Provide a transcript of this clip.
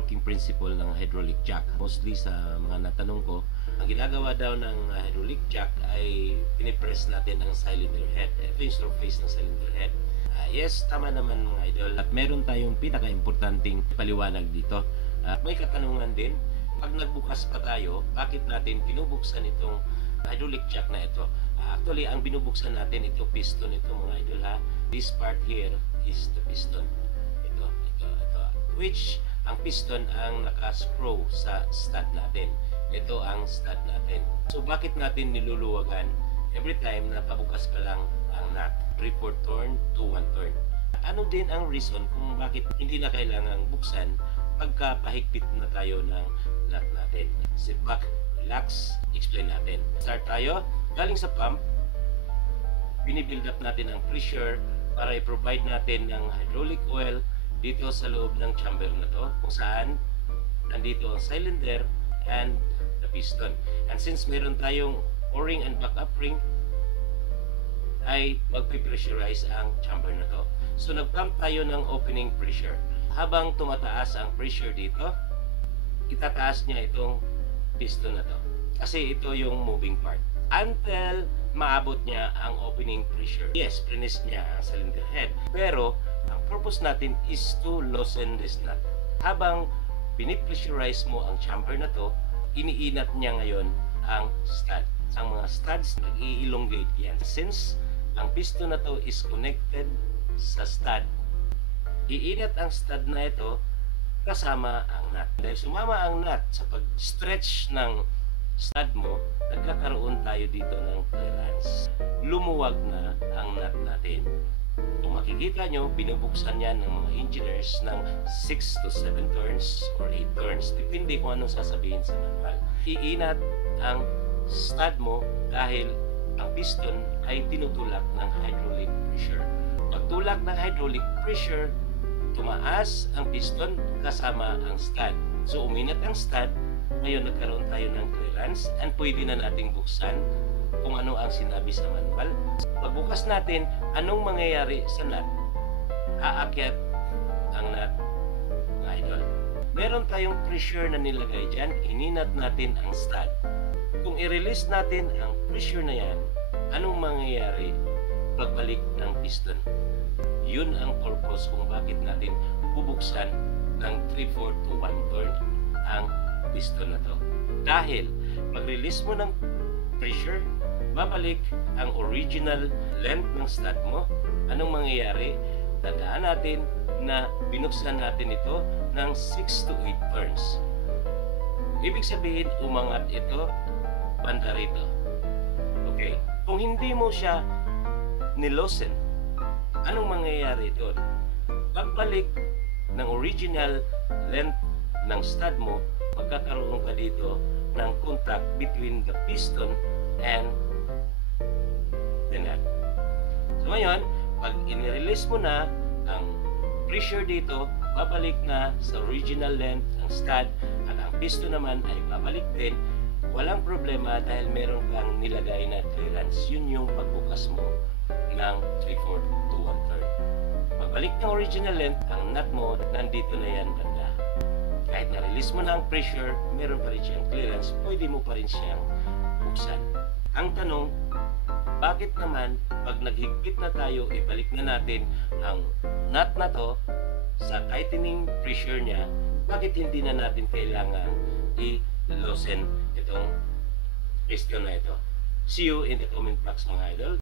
working principle ng hydraulic jack. Mostly sa mga natanong ko, ang ginagawa daw ng hydraulic jack ay pinipress natin ang cylinder head. Ito yung surface ng cylinder head. Yes, tama naman mga idol. At meron tayong pinaka-importanting paliwanag dito. May katanungan din, pag nagbukas pa tayo, bakit natin binubuksan itong hydraulic jack na ito? Actually, ang binubuksan natin, ito piston ito mga idol ha. This part here is the piston. Ito. Which, ang piston ang naka-screw sa stud natin. Ito ang stud natin. So, bakit natin niluluwagan every time na pabukas pa lang ang nut? 3/4 turn to 1 turn. Ano din ang reason kung bakit hindi na kailangang buksan pagka pahigpit na tayo ng nut natin? Sit back, relax, explain natin. Start tayo. Galing sa pump, binibuild up natin ang pressure para i-provide natin ng hydraulic oil dito sa loob ng chamber na to, kung saan nandito ang cylinder and the piston. And since meron tayong O-ring and backup ring, ay magpipressurize ang chamber na to. So nag-pump tayo ng opening pressure. Habang tumataas ang pressure dito, itataas niya itong piston na to. Kasi ito yung moving part. Until maabot niya ang opening pressure. Yes, press niya ang cylinder head. Pero, ang purpose natin is to loosen this nut. Habang pinipressurize mo ang chamber na to, iniinat niya ngayon ang stud. Ang mga studs, nag-i-elongate yan. Since ang piston na to is connected sa stud, iinat ang stud na ito kasama ang nut. Dahil sumama ang nut sa pag-stretch ng stud mo, nagkakaroon tayo dito ng clearance. Lumuwag na ang nut natin. Kung makikita nyo, binubuksan yan ng mga engineers ng 6 to 7 turns or 8 turns. Depende kung anong sasabihin sa manual. Iinat ang stud mo dahil ang piston ay tinutulak ng hydraulic pressure. Pagtulak ng hydraulic pressure, tumaas ang piston kasama ang stud. So uminat ang stud, ngayon nagkaroon tayo ng clearance and pwede na nating buksan kung ano ang sinabi sa manual. Pagbukas natin, anong mangyayari sa nut? Aakyat ang nut, mga idol. Meron tayong pressure na nilagay dyan, ininat natin ang stud. Kung i-release natin ang pressure na yan, anong mangyayari pagbalik ng piston? Yun ang purpose kung bakit natin bubuksan ng 3/4 to 1 turn ang piston na to. Dahil pag-release mo ng pressure, babalik ang original length ng stud mo. Anong mangyayari? Tandaan natin na binuksan natin ito ng 6 to 8 turns. Ibig sabihin, umangat ito banda rito. Okay? Kung hindi mo siya nilosen, anong mangyayari doon? Pagbalik ng original length ng stud mo, magkakaroon ka dito ng contact between the piston and the nut. So ngayon, pag in-release mo na ang pressure dito, babalik na sa original length ng stud at ang piston naman ay babalik din. Walang problema dahil meron kang nilagay na clearance. Yun yung pagbukas mo ng 3/4 to 1 turn. Pagbalik ng original length, ang nut mo, nandito na yan banda. Kahit na-release mo na ang pressure, meron pa rin siyang clearance, pwede mo pa rin siyang buksan. Ang tanong, bakit naman pag naghigpit na tayo, ibalik na natin ang nut na to sa tightening pressure niya, bakit hindi na natin kailangan i-loosen itong piston na ito? See you in the comment box mga idol.